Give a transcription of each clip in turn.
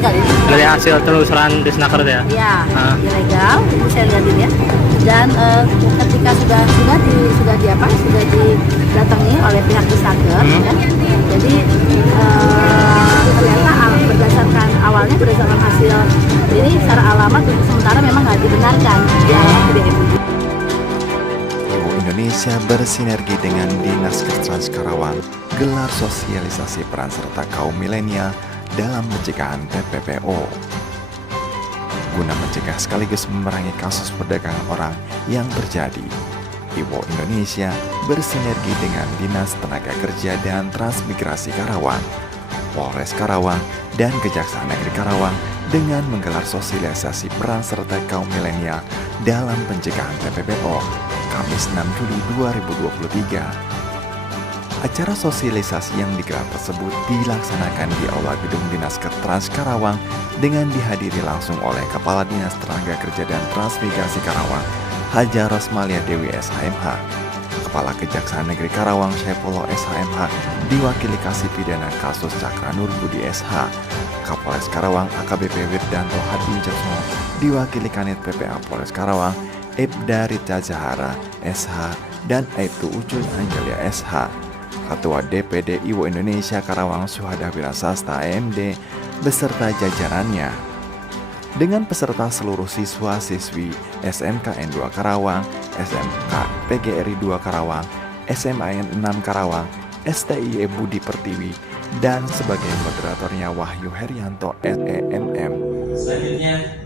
ilegal ini. Dari hasil telusuran di Snaker ya? Iya, ilegal. Ibu saya lihatin ya. Dan ketika sudah didatangi oleh pihak di Snaker, ya, jadi ternyata berdasarkan hasil ini secara alamat untuk sementara memang nggak dibenarkan. Ya, Ibu Indonesia bersinergi dengan Dinas Trans Karawang gelar sosialisasi peran serta kaum milenial dalam pencegahan TPPO guna mencegah sekaligus memerangi kasus perdagangan orang yang terjadi. Ibu Indonesia bersinergi dengan Dinas Tenaga Kerja dan Transmigrasi Karawang, Polres Karawang, dan Kejaksaan Negeri Karawang dengan menggelar sosialisasi peran serta kaum milenial dalam pencegahan TPPO Kamis 6 Juli 2023. Acara sosialisasi yang digelar tersebut dilaksanakan di Aula Gedung Dinas Trans Karawang dengan dihadiri langsung oleh Kepala Dinas Tenaga Kerja dan Transmigrasi Karawang, Haja Rosmalia Dewi SHMH, Kepala Kejaksaan Negeri Karawang Syaifullah SHMH, diwakili Kasih Pidana Kasus Cakra Nur Budi SH, Kapolres Karawang AKBP Wirdanto Hadinjosno, diwakili Kanit PPA Polres Karawang Ibda Rita Zahara SH, dan Aibtu Ucuy Angelia SH. Ketua DPD Iwo Indonesia Karawang Suhada Wirasasta AMD beserta jajarannya. Dengan peserta seluruh siswa-siswi SMKN 2 Karawang, SMK PGRI 2 Karawang, SMAN 6 Karawang, STIE Budi Pertiwi, dan sebagai moderatornya Wahyu Herianto SEMM. Selanjutnya,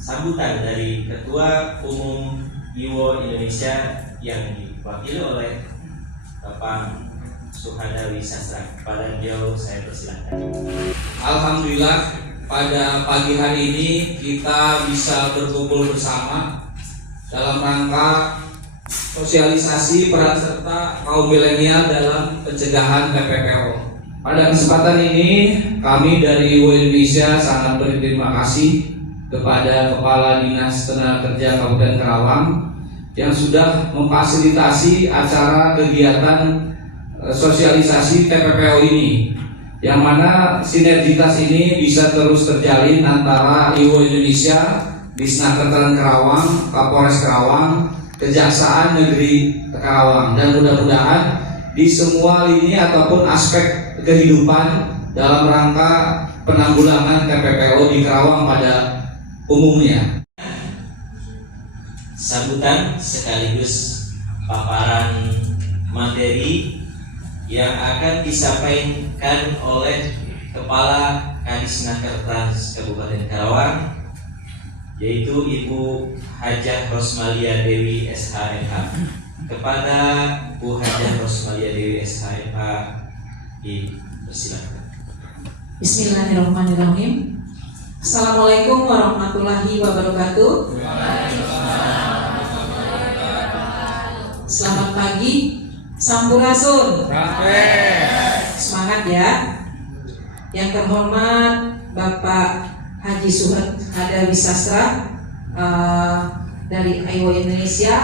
sambutan dari Ketua Umum Iwo Indonesia yang diwakili oleh Bapak Suhadawi Sastra. Kepada beliau saya persilahkan. Alhamdulillah pada pagi hari ini kita bisa berkumpul bersama dalam rangka sosialisasi peran serta kaum milenial dalam pencegahan TPPO. Pada kesempatan ini kami dari Iwo Indonesia sangat berterima kasih kepada Kepala Dinas Tenaga Kerja Kabupaten Karawang yang sudah memfasilitasi acara kegiatan sosialisasi TPPO ini, yang mana sinergitas ini bisa terus terjalin antara Iwo Indonesia, Disnaker Karawang, Kapolres Karawang, Kejaksaan Negeri Karawang, dan mudah-mudahan di semua lini ataupun aspek kehidupan dalam rangka penanggulangan TPPO di Karawang pada umumnya. Sambutan sekaligus paparan materi yang akan disampaikan oleh Kepala Kadisnaker Trans Kabupaten Karawang, yaitu Ibu Hajah Rosmalia Dewi SHMH. Kepada Bu Hajah Rosmalia Dewi SHMH, dipersilakan. Bismillahirrahmanirrahim. Assalamualaikum warahmatullahi wabarakatuh. Selamat pagi, Sampurasun. Semangat ya. Yang terhormat Bapak Haji Suhada Wisastra dari Iwo Indonesia.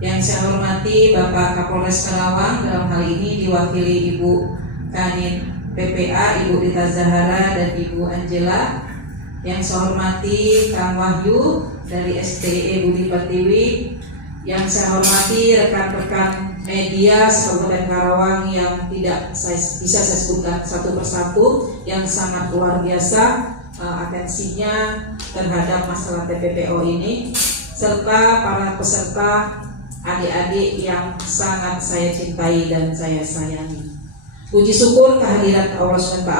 Yang saya hormati Bapak Kapolres Karawang, dalam hal ini diwakili Ibu Kanit PPA Ibu Rita Zahara dan Ibu Angela. Yang saya hormati Kang Wahyu dari STIE Budi Pertiwi. Yang saya hormati rekan-rekan media Kabupaten Karawang yang tidak bisa saya sebutkan satu persatu, yang sangat luar biasa atensinya terhadap masalah TPPO ini, serta para peserta adik-adik yang sangat saya cintai dan saya sayangi. Puji syukur kehadirat Allah SWT.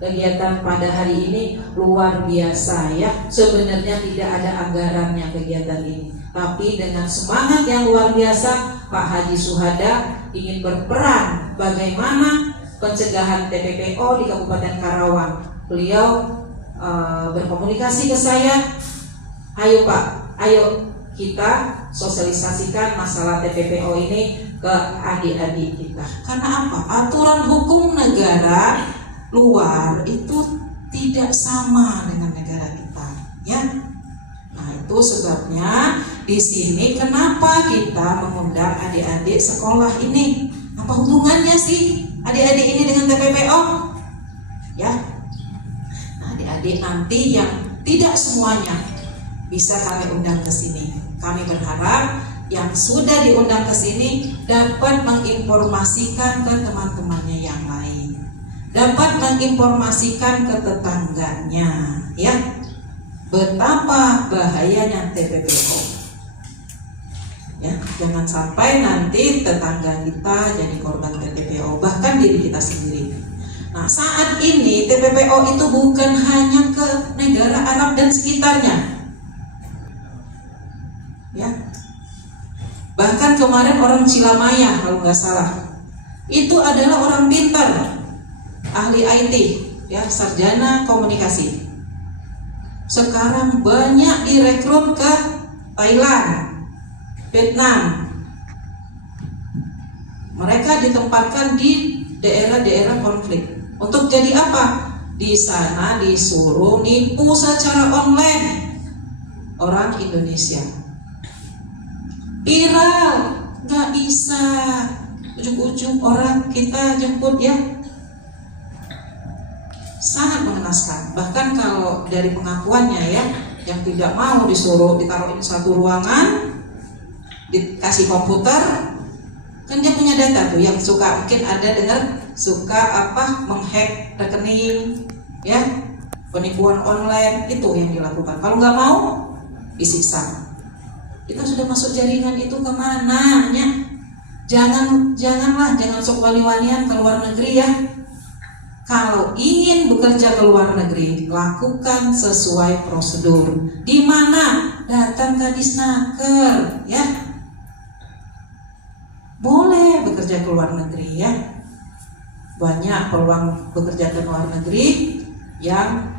Kegiatan pada hari ini luar biasa ya. Sebenarnya tidak ada anggarannya kegiatan ini, tapi dengan semangat yang luar biasa Pak Haji Suhada ingin berperan bagaimana pencegahan TPPO di Kabupaten Karawang. Beliau berkomunikasi ke saya, ayo Pak, ayo kita sosialisasikan masalah TPPO ini ke adik-adik kita. Karena apa? Aturan hukum negara luar itu tidak sama dengan negara kita, ya. Nah, itu sebabnya di sini kenapa kita mengundang adik-adik sekolah ini. Apa hubungannya sih adik-adik ini dengan TPPO? adik-adik nanti yang tidak semuanya bisa kami undang ke sini. Kami berharap yang sudah diundang ke sini dapat menginformasikan ke teman-temannya yang lain, dapat menginformasikan ke tetangganya, ya, betapa bahayanya TPPO. Ya, jangan sampai nanti tetangga kita jadi korban TPPO, bahkan diri kita sendiri. Nah, saat ini TPPO itu bukan hanya ke negara Arab dan sekitarnya, ya. Bahkan kemarin orang Cilamaya kalau nggak salah, itu adalah orang pintar, ahli IT, ya, sarjana komunikasi. Sekarang banyak direkrut ke Thailand, Vietnam. Mereka ditempatkan di daerah-daerah konflik. Untuk jadi apa? Di sana disuruh nipu secara online orang Indonesia. Viral, nggak bisa. Ujung-ujung orang kita jemput, ya. Sangat mengenaskan. Bahkan kalau dari pengakuannya, ya, yang tidak mau disuruh ditaruh di satu ruangan, dikasih komputer, kan dia punya data tuh, yang suka mungkin ada dengar suka menghack rekening, ya, penipuan online, itu yang dilakukan. Kalau nggak mau disiksa. Kita sudah masuk jaringan itu kemana, ya? Jangan sok wali-walian ke luar negeri, ya. Kalau ingin bekerja ke luar negeri, lakukan sesuai prosedur. Di mana? Datang ke Disnaker, ya. Boleh bekerja ke luar negeri, ya. Banyak peluang bekerja ke luar negeri yang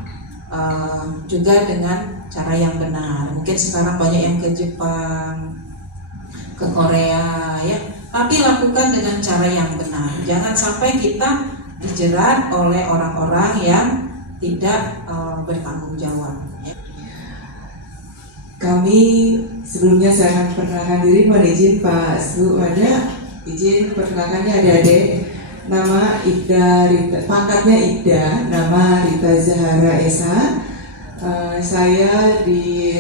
juga dengan cara yang benar. Mungkin sekarang banyak yang ke Jepang, ke Korea, ya. Tapi lakukan dengan cara yang benar. Jangan sampai kita dijerat oleh orang-orang yang tidak bertanggung jawab, ya. Kami sebelumnya saya akan perkenalkan diri, mohon izin Pak Su, ada izin perkenalkannya adik-adik. Nama Ida Rita, pangkatnya Ida, nama Rita Zahara Esa. Saya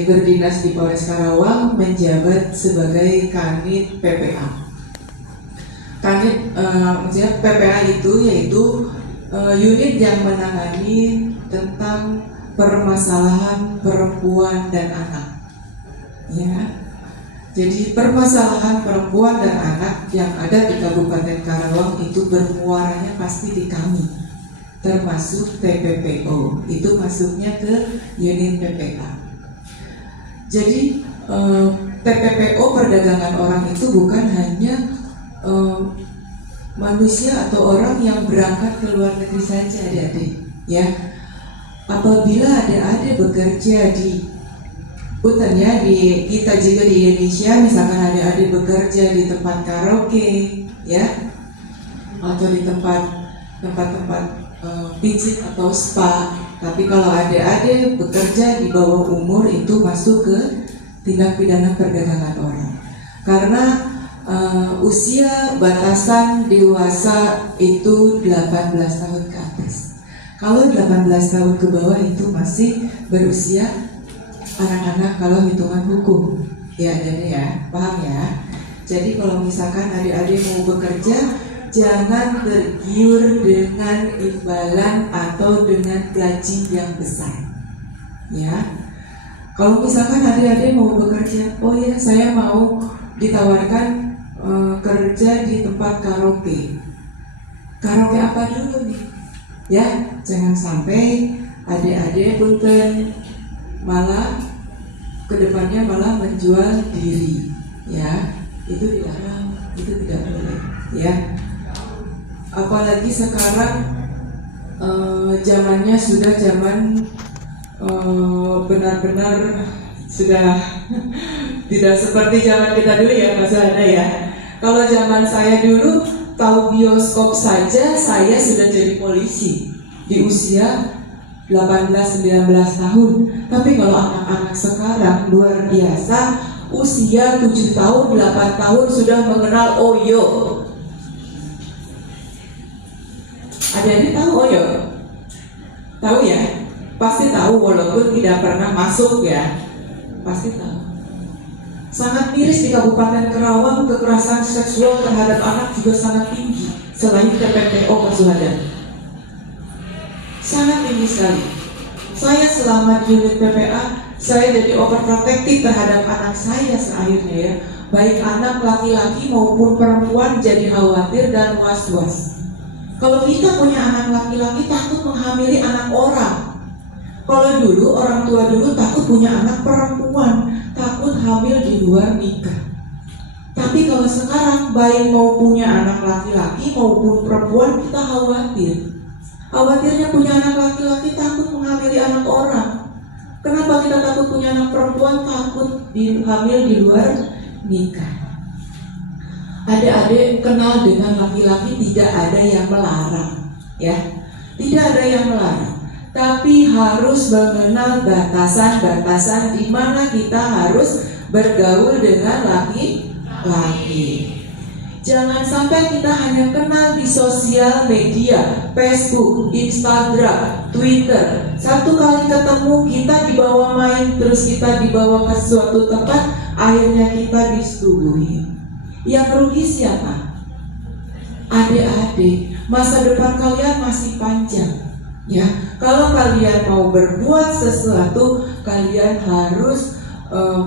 berdinas di Polres Karawang, menjabat sebagai Kanit PPA. Kanit maksudnya PPA itu yaitu unit yang menangani tentang permasalahan perempuan dan anak. Ya, jadi permasalahan perempuan dan anak yang ada di Kabupaten Karawang itu bermuaranya pasti di kami, termasuk TPPO, itu masuknya ke unit PPA. Jadi TPPO perdagangan orang itu bukan hanya manusia atau orang yang berangkat ke luar negeri saja, adik-adik, ya. Apabila adik-adik bekerja di Punten, ya, di kita juga di Indonesia, misalkan adik-adik bekerja di tempat karaoke, ya, atau di tempat pijit atau spa. Tapi kalau adik-adik bekerja di bawah umur, itu masuk ke tindak pidana perdagangan orang. Karena usia batasan dewasa itu 18 tahun ke atas. Kalau 18 tahun ke bawah itu masih berusia anak-anak kalau hitungan hukum, ya, jadi ya, paham ya. Jadi kalau misalkan adik-adik mau bekerja, jangan tergiur dengan imbalan atau dengan gaji yang besar, ya. Kalau misalkan adik-adik mau bekerja, oh ya, saya mau ditawarkan kerja di tempat karaoke. Karaoke apa dulu nih? Ya, jangan sampai adik-adik punten malah kedepannya malah menjual diri, ya. Itu dilarang, itu tidak boleh, ya. Apalagi sekarang zamannya sudah zaman benar-benar sudah tidak seperti zaman kita dulu, ya, Mas Ana, ya. Kalau zaman saya dulu tahu bioskop saja saya sudah jadi polisi di usia 18-19 tahun. Tapi kalau anak-anak sekarang luar biasa, usia 7 tahun, 8 tahun sudah mengenal Oyo. Adik-adik tahu Oyo? Tahu, ya? Pasti tahu walaupun tidak pernah masuk ya. Pasti tahu. Sangat miris di Kabupaten Karawang, kekerasan seksual terhadap anak juga sangat tinggi selain TPPO Pak Suhada. Sangat tinggi sekali. Saya selama di unit PPA, saya jadi overprotective terhadap anak saya seakhirnya ya. Baik anak laki-laki maupun perempuan jadi khawatir dan was-was. Kalau kita punya anak laki-laki takut menghamili anak orang. Kalau dulu orang tua dulu takut punya anak perempuan, takut hamil di luar nikah. Tapi kalau sekarang baik mau punya anak laki-laki maupun perempuan kita khawatir. Khawatirnya punya anak laki-laki takut menghamili anak orang. Kenapa kita takut punya anak perempuan? Takut hamil di luar nikah. Adik-adik kenal dengan laki-laki tidak ada yang melarang, ya, tidak ada yang melarang. Tapi harus mengenal batasan-batasan di mana kita harus bergaul dengan laki-laki. Jangan sampai kita hanya kenal di sosial media, Facebook, Instagram, Twitter. Satu kali ketemu kita dibawa main, terus kita dibawa ke suatu tempat, akhirnya kita disetubuhi. Yang rugi siapa? Adik-adik, masa depan kalian masih panjang. Ya, kalau kalian mau berbuat sesuatu, kalian harus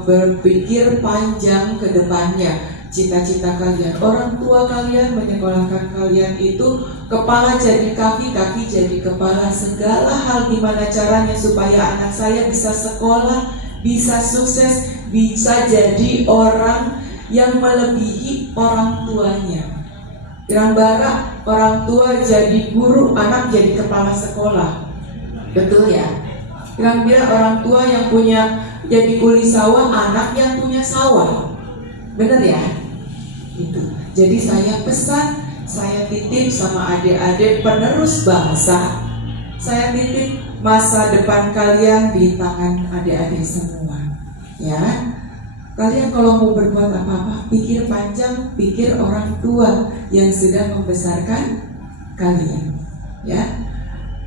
berpikir panjang ke depannya. Cita-cita kalian, orang tua kalian menyekolahkan kalian itu kepala jadi kaki, kaki jadi kepala. Segala hal gimana caranya supaya anak saya bisa sekolah, bisa sukses, bisa jadi orang yang melebihi orang tuanya. Yang barat, orang tua jadi guru, anak jadi kepala sekolah. Betul ya? Yang bilang orang tua yang punya jadi kuli sawah, anak yang punya sawah. Bener ya? Itu. Jadi saya pesan, saya titip sama adik-adik penerus bangsa. Saya titip masa depan kalian di tangan adik-adik semua. Ya. Kalian kalau mau berbuat apa-apa, pikir panjang, pikir orang tua yang sedang membesarkan kalian. Ya,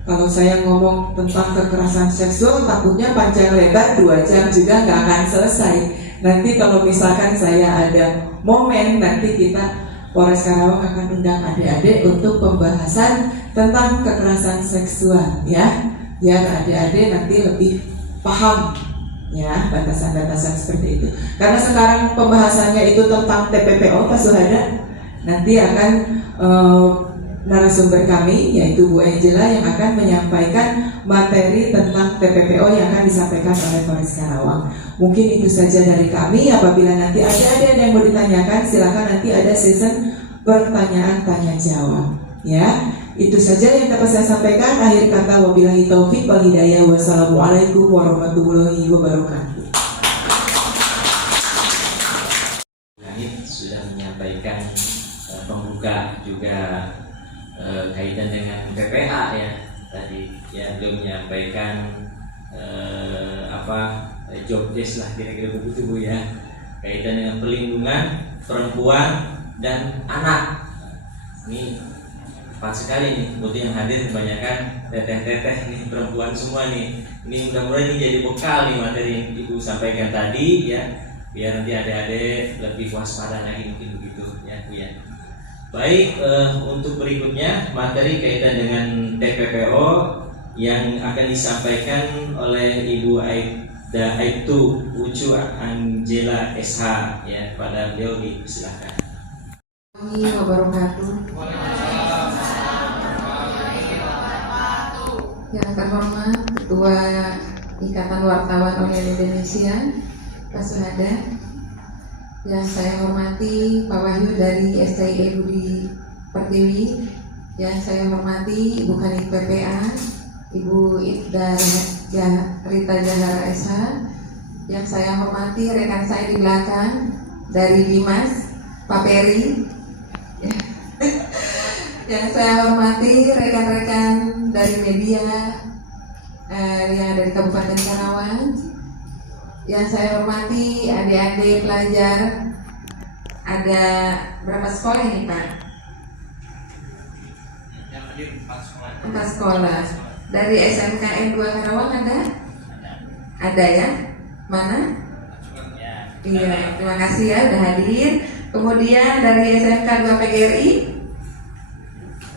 kalau saya ngomong tentang kekerasan seksual, takutnya panjang lebar 2 jam juga nggak akan selesai. Nanti kalau misalkan saya ada momen, nanti kita Polres Karawang akan undang adik-adik untuk pembahasan tentang kekerasan seksual, ya, biar adik-adik nanti lebih paham. Ya, batasan-batasan seperti itu. Karena sekarang pembahasannya itu tentang TPPO Pak Suhada. Nanti akan narasumber kami yaitu Bu Angela yang akan menyampaikan materi tentang TPPO yang akan disampaikan oleh Polres Karawang. Mungkin itu saja dari kami. Apabila nanti ada yang mau ditanyakan, silakan nanti ada season pertanyaan tanya jawab. Ya. Itu saja yang dapat saya sampaikan. Akhir kata wabillahi taufik wal hidayah. Wassalamualaikum warahmatullahi wabarakatuh. Langit sudah menyampaikan pembuka juga kaitan dengan PPA ya tadi ya, belum menyampaikan job desk lah kira-kira begitu Bu ya, kaitan dengan perlindungan perempuan dan anak. Ini pas sekali nih, buat yang hadir kebanyakan teteh-teteh nih, perempuan semua nih. Ini mudah-mudahan ini jadi bekal nih materi yang Ibu sampaikan tadi ya, biar nanti adik-adik lebih waspada lagi mungkin begitu ya Bu ya. Baik, untuk berikutnya materi kaitan dengan TPPO yang akan disampaikan oleh Ibu Aida Aibtu Ucu Angela SH ya, pada beliau dipersilakan. Wabarakatuh. Yang terhormat Ketua Ikatan Wartawan Online Indonesia Pak Suhada, yang saya hormati Pak Wahyu dari STIE Budi Pertiwi, yang saya hormati Ibu Kanit PPA, Ibu Ida Rita Jahara SH, yang saya hormati rekan saya di belakang dari Dimas, Pak Peri, yang saya hormati rekan-rekan dari media yang dari Kabupaten Karawang, yang saya hormati adik-adik pelajar. Ada berapa sekolah ini Pak? 4 sekolah. Dari SMKN 2 Karawang ada? Ada ya? Mana? Iya, terima kasih ya udah hadir. Kemudian dari SMK 2 PGRI.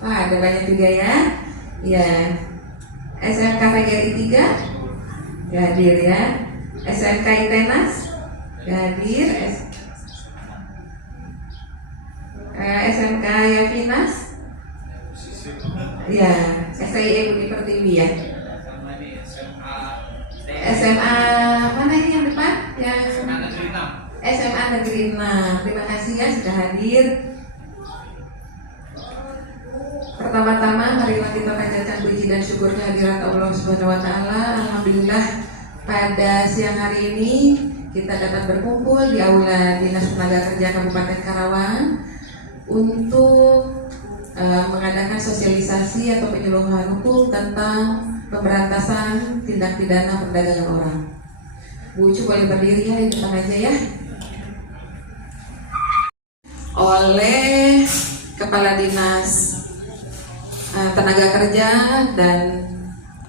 Wah, ada banyak juga ya. Iya. SMK PGRI 3 gak hadir ya. SMK ITENAS gak hadir. SMK Yafinas. Ya, SIE Budi Pertiwi ya. SMA mana ini yang depan? Yang SMA Negeri 6. Terima kasih ya sudah hadir. Pertama-tama marilah kita panjatkan puji dan syukur kehadirat Allah Subhanahu wa taala. Alhamdulillah pada siang hari ini kita dapat berkumpul di Aula Dinas Tenaga Kerja Kabupaten Karawang untuk mengadakan sosialisasi atau penyuluhan hukum tentang pemberantasan tindak pidana perdagangan orang. Bu Ucu boleh berdiri ya di depan aja ya. Oleh Kepala Dinas Tenaga Kerja dan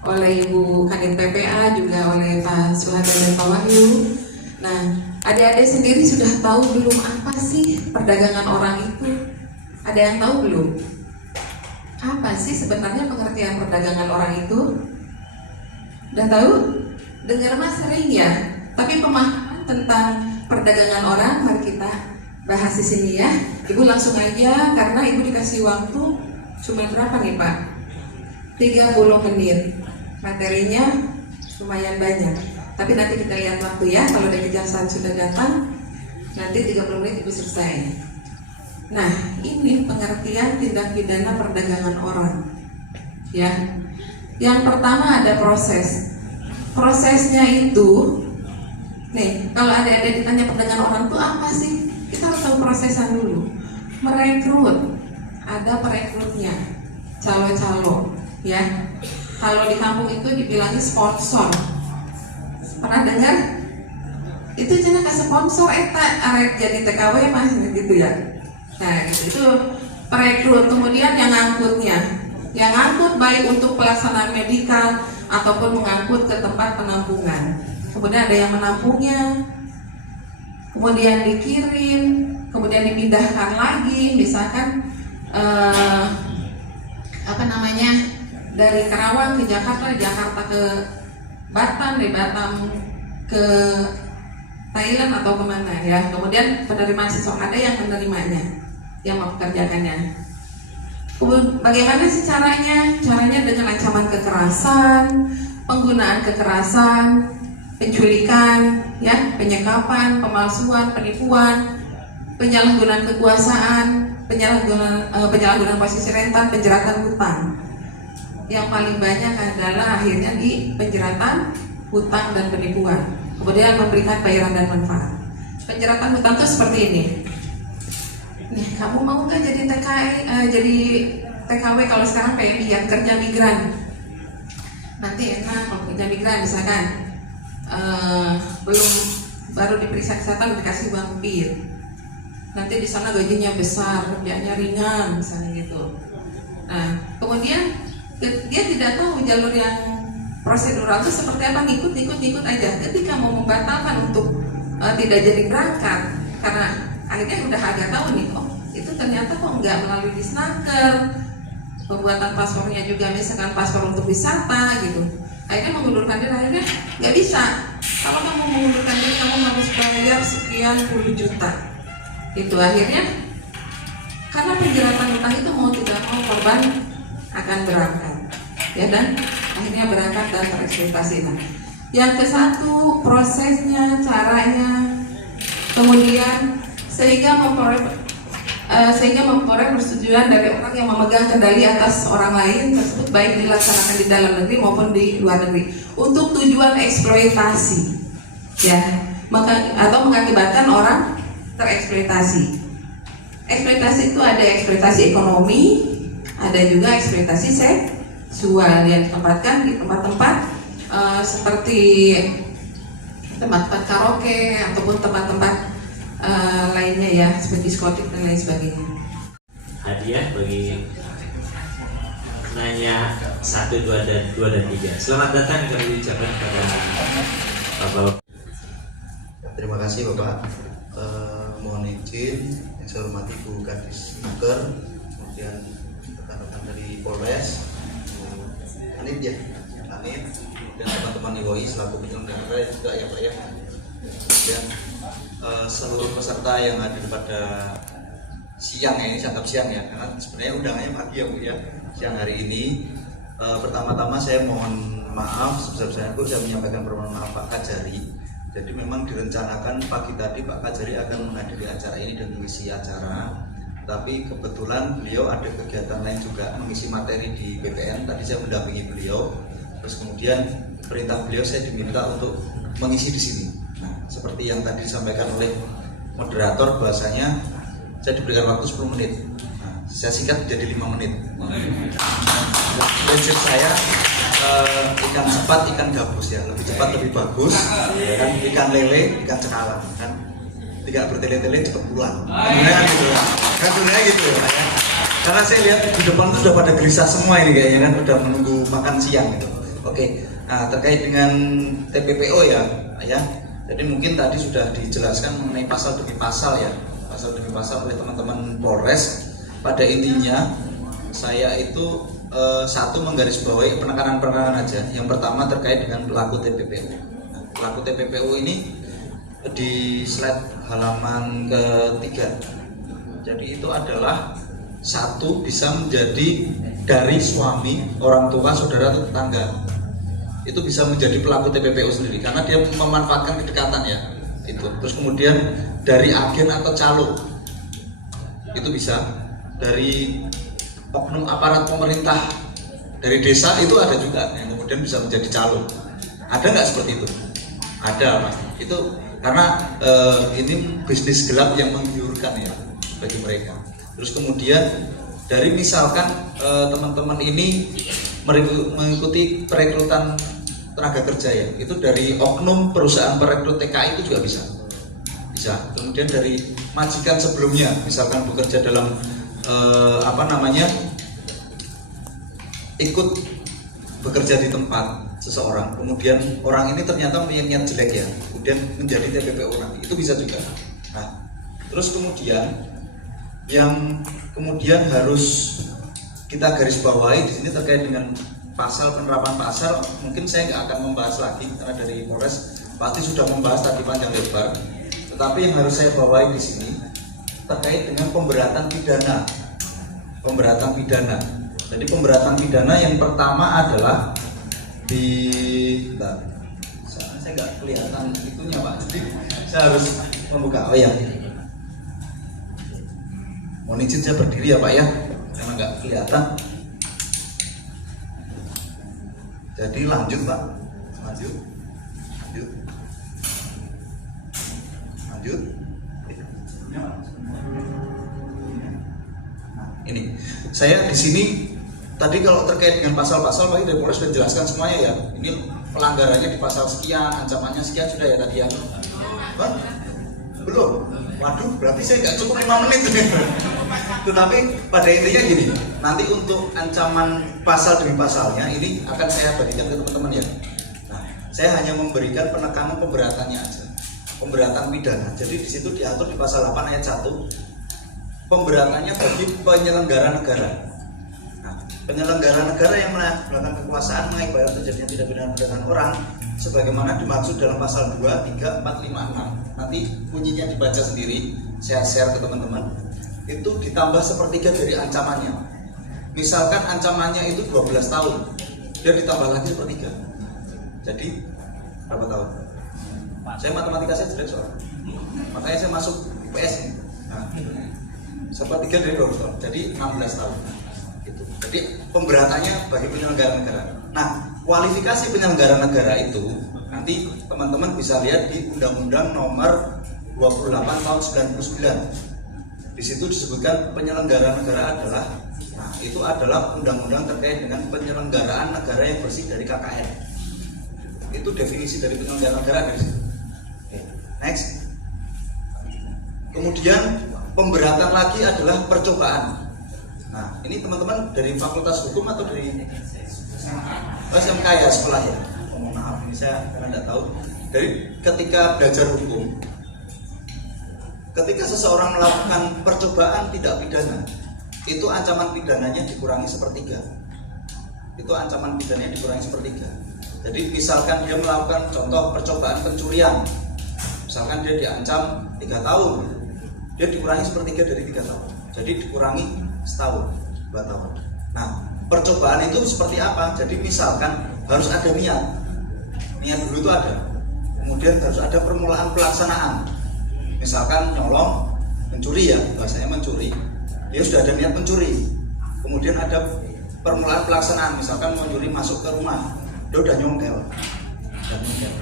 oleh Ibu Kadin PPA, juga oleh Pak Suhada dan Pak Wahyu. Nah, adik-adik sendiri sudah tahu belum apa sih perdagangan orang itu? Ada yang tahu belum? Apa sih sebenarnya pengertian perdagangan orang itu? Udah tahu? Dengar mah sering ya. Tapi pemahaman tentang perdagangan orang mari kita bahas di sini ya. Ibu langsung aja karena Ibu dikasih waktu cuma berapa nih Pak? 30 menit. Materinya lumayan banyak. Tapi nanti kita lihat waktu ya. Kalau dari kejaksaan sudah datang, nanti 30 menit Ibu selesai. Nah, ini pengertian tindak pidana perdagangan orang. Ya. Yang pertama ada proses. Prosesnya itu nih, kalau ada ditanya perdagangan orang itu apa sih? Kita harus tahu prosesnya dulu. Merekrut, ada perekrutnya, calo-calo, ya. Kalau di kampung itu dibilangnya sponsor. Pernah dengar? Itu jangan ke sponsor, arek jadi TKW mah gitu ya. Nah, itu perekrut. Kemudian yang ngangkutnya, yang ngangkut baik untuk pelaksanaan medikal ataupun mengangkut ke tempat penampungan. Kemudian ada yang menampungnya, kemudian dikirim, kemudian dipindahkan lagi, misalkan dari Karawang ke Jakarta, dari Jakarta ke Batam, dari Batam ke Thailand atau kemana ya. Kemudian penerimaan siswa ada yang menerimanya, yang mempekerjakannya. Bagaimana sih caranya? Caranya dengan ancaman kekerasan, penggunaan kekerasan, penculikan, ya, penyekapan, pemalsuan, penipuan, penyalahgunaan kekuasaan, penyalahgunaan posisi rentan, penjeratan hutang. Yang paling banyak adalah akhirnya di penjeratan hutang dan penipuan. Kemudian memberikan bayaran dan manfaat. Penjeratan hutang itu seperti ini. Nih, kamu mau nggak jadi TKW kalau sekarang PMI yang kerja migran? Nanti enak kalau kerja migran misalkan baru diperiksa kesehatan dikasih uang PIR. Nanti di sana gajinya besar, kerjanya ringan misalnya gitu. Nah, kemudian dia tidak tahu jalur yang prosedural itu seperti apa, ngikut aja. Ketika mau membatalkan untuk tidak jadi berangkat, karena akhirnya udah agak tahu nih, oh itu ternyata kok nggak melalui Disnaker, pembuatan paspornya juga misalkan paspor untuk wisata gitu. Akhirnya mengundurkan diri, akhirnya nggak bisa. Kalau kamu mengundurkan diri, kamu harus bayar sekian puluh juta. Itu akhirnya karena penjeratan hutang itu mau tidak mau korban akan berangkat, ya, dan akhirnya berangkat dan tereksploitasi. Nah, yang ke satu prosesnya, caranya, kemudian sehingga memperoleh persetujuan dari orang yang memegang kendali atas orang lain tersebut, baik dilaksanakan di dalam negeri maupun di luar negeri untuk tujuan eksploitasi, ya, atau mengakibatkan orang tereksploitasi. Eksploitasi itu ada eksploitasi ekonomi, ada juga eksploitasi seksual yang ditempatkan di tempat-tempat seperti tempat-tempat karaoke ataupun tempat-tempat lainnya ya, seperti diskotik dan lain sebagainya. Hadiah bagi nanya 1, 2, dan 3. Selamat datang kami ucapkan kepada Bapak. Terima kasih Bapak. Mohon izin yang saya hormati Bu Kadis Naker, kemudian rekan-rekan dari Polres, Anit ya, Anit, dan teman-teman IWOI selaku penyelenggara juga ya Pak ya. Dan seluruh peserta yang hadir pada siang ya, ini saya anggap siang ya, karena sebenarnya undangannya pagi ya Bu ya. Siang hari ini, pertama-tama saya mohon maaf sebesar-besarnya Bu, saya menyampaikan permohonan maaf Pak Kajari. Jadi memang direncanakan pagi tadi Pak Kajari akan menghadiri acara ini dan mengisi acara. Tapi kebetulan beliau ada kegiatan lain juga, mengisi materi di BPN. Tadi saya mendampingi beliau. Terus kemudian perintah beliau saya diminta untuk mengisi di sini. Nah, seperti yang tadi disampaikan oleh moderator, bahwasanya saya diberikan waktu 10 menit. Nah, saya singkat jadi 5 menit. Prinsip saya ikan cepat, ikan gabus ya, lebih cepat lebih bagus. Ya kan, ikan lele, ikan cekalang kan, tidak bertele-tele cepat pulang. Kan gitu ya. Kan sebenarnya gitu ya. Karena saya lihat di depan itu sudah pada gelisah semua ini kayaknya kan, udah menunggu makan siang gitu. Oke. Nah, terkait dengan TPPO ya. Jadi mungkin tadi sudah dijelaskan mengenai pasal demi pasal ya. Pasal demi pasal oleh teman-teman Polres. Pada intinya saya itu satu menggarisbawahi penekanan aja. Yang pertama terkait dengan pelaku TPPO. Nah, pelaku TPPO ini di slide halaman ketiga. Jadi itu adalah satu bisa menjadi dari suami, orang tua, saudara atau tetangga. Itu bisa menjadi pelaku TPPO sendiri karena dia memanfaatkan kedekatan ya. Itu. Terus kemudian dari agen atau calo. Itu bisa dari oknum aparat pemerintah dari desa, itu ada juga yang kemudian bisa menjadi calo. Ada nggak seperti itu? Ada Mas. Itu karena ini bisnis gelap yang menggiurkan ya bagi mereka. Terus kemudian dari misalkan teman-teman ini mengikuti perekrutan tenaga kerja ya, itu dari oknum perusahaan perekrut TKI itu juga bisa. Kemudian dari majikan sebelumnya, misalkan bekerja dalam ikut bekerja di tempat seseorang, kemudian orang ini ternyata punya niat jelek ya, kemudian menjadi TPPO nanti, itu bisa juga. Nah, terus kemudian yang kemudian harus kita garis bawahi di sini terkait dengan pasal, penerapan pasal, mungkin saya nggak akan membahas lagi karena dari Polres pasti sudah membahas tadi panjang lebar. Tetapi yang harus saya bawahi di sini terkait dengan pemberatan pidana. Jadi pemberatan pidana yang pertama adalah saya nggak kelihatan itunya Pak. Jadi saya harus membuka. Oh ya, mohon izin saya berdiri ya Pak ya, karena nggak kelihatan. Jadi lanjut Pak, lanjut. Ini saya di sini tadi kalau terkait dengan pasal-pasal Pak dari Polres sudah jelaskan semuanya ya. Ini pelanggarannya di pasal sekian, ancamannya sekian sudah ya tadi ya. Bang, belum. Waduh, berarti saya nggak cukup 5 menit. Tetapi pada intinya gini, nanti untuk ancaman pasal demi pasalnya ini akan saya bagikan ke teman-teman ya. Nah, saya hanya memberikan penekanan pemberatannya aja. Pemberatan pidana. Jadi di situ diatur di pasal 8 ayat 1. Pemberatannya bagi penyelenggara negara. Nah, penyelenggara negara yang melakukan kekuasaan mengakibatkan terjadinya tindak pidana perdagangan orang sebagaimana dimaksud dalam pasal 2, 3, 4, 5, 6. Nanti bunyinya dibaca sendiri, saya share ke teman-teman. Itu ditambah sepertiga dari ancamannya. Misalkan ancamannya itu 12 tahun, dia ditambah lagi sepertiga. Jadi berapa tahun? Saya matematika saya jelek soal, makanya saya masuk IPS ini. Nah, sepertiga dari 20 tahun, jadi 16 tahun. Gitu. Jadi pemberatannya bagi penyelenggara negara. Nah, kualifikasi penyelenggara negara itu nanti teman-teman bisa lihat di Undang-Undang Nomor 28 Tahun 99. Di situ disebutkan penyelenggara negara adalah, nah itu adalah undang-undang terkait dengan penyelenggaraan negara yang bersih dari KKN. Itu definisi dari penyelenggara negara dari situ. Next. Kemudian pemberatan lagi adalah percobaan. Nah, ini teman-teman dari Fakultas Hukum atau dari SMK ya, sekolah ya? Mohon maaf, ini saya karena tidak tahu. Dari ketika belajar hukum, ketika seseorang melakukan percobaan tindak pidana, itu ancaman pidananya dikurangi sepertiga. Itu ancaman pidananya dikurangi sepertiga. Jadi misalkan dia melakukan contoh percobaan pencurian, misalkan dia diancam 3 tahun, dia dikurangi sepertiga dari 3 tahun. Jadi dikurangi setahun, 2 tahun. Nah, percobaan itu seperti apa? Jadi misalkan harus ada niat dulu itu ada, kemudian harus ada permulaan pelaksanaan. Misalkan nyolong, mencuri ya, bahasanya mencuri, dia sudah ada niat mencuri, kemudian ada permulaan pelaksanaan, misalkan mencuri masuk ke rumah, dia udah nyongkel, sudah.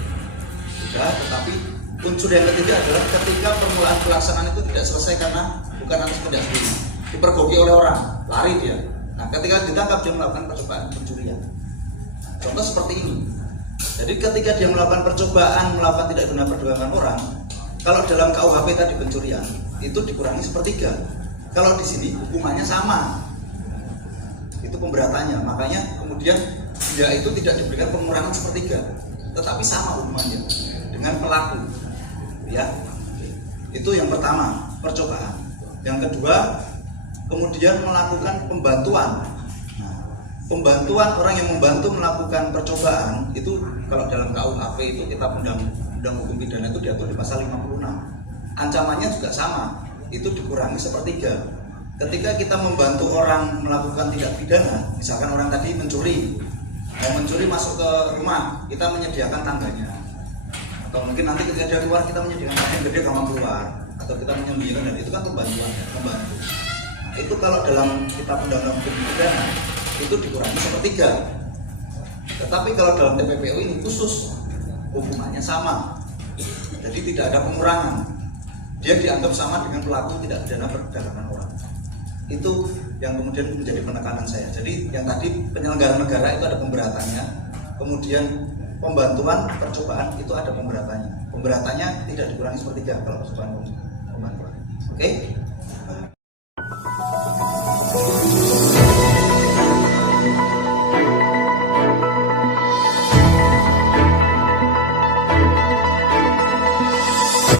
Tetapi unsur yang ketiga adalah ketika permulaan pelaksanaan itu tidak selesai karena bukan atas kehendak sendiri, dipergoki oleh orang, lari dia. Nah, ketika ditangkap dia melakukan percobaan pencurian. Contoh seperti ini. Jadi ketika dia melakukan percobaan melakukan tindak pidana perdagangan orang, kalau dalam KUHP tadi pencurian itu dikurangi sepertiga. Kalau di sini hukumannya sama, itu pemberatannya. Makanya kemudian dia itu tidak diberikan pengurangan sepertiga, tetapi sama hukumannya dengan pelaku. Ya, itu yang pertama, percobaan. Yang kedua, kemudian melakukan pembantuan. Nah, pembantuan orang yang membantu melakukan percobaan itu kalau dalam KUHP itu Kitab Undang Hukum Pidana itu diatur di pasal 56. Ancamannya juga sama, itu dikurangi sepertiga. Ketika kita membantu orang melakukan tindak pidana, misalkan orang tadi mencuri, mau mencuri masuk ke rumah, kita menyediakan tangganya. Atau mungkin nanti ketika dia keluar kita menyediakan tangganya yang gede gampang keluar, atau kita menyembunyikan, dan itu kan pembantuan, membantu. Nah, itu kalau dalam Kitab Undang-Undang Hukum Pidana itu dikurangi sepertiga. Tetapi kalau dalam TPPO ini khusus hukumannya sama, jadi tidak ada pengurangan. Dia dianggap sama dengan pelaku tindak pidana perdagangan orang. Itu yang kemudian menjadi penekanan saya. Jadi yang tadi penyelenggara negara itu ada pemberatannya, kemudian pembantuan percobaan itu ada pemberatannya. Pemberatannya tidak dikurangi sepertiga kalau percobaan pembantuan. Oke?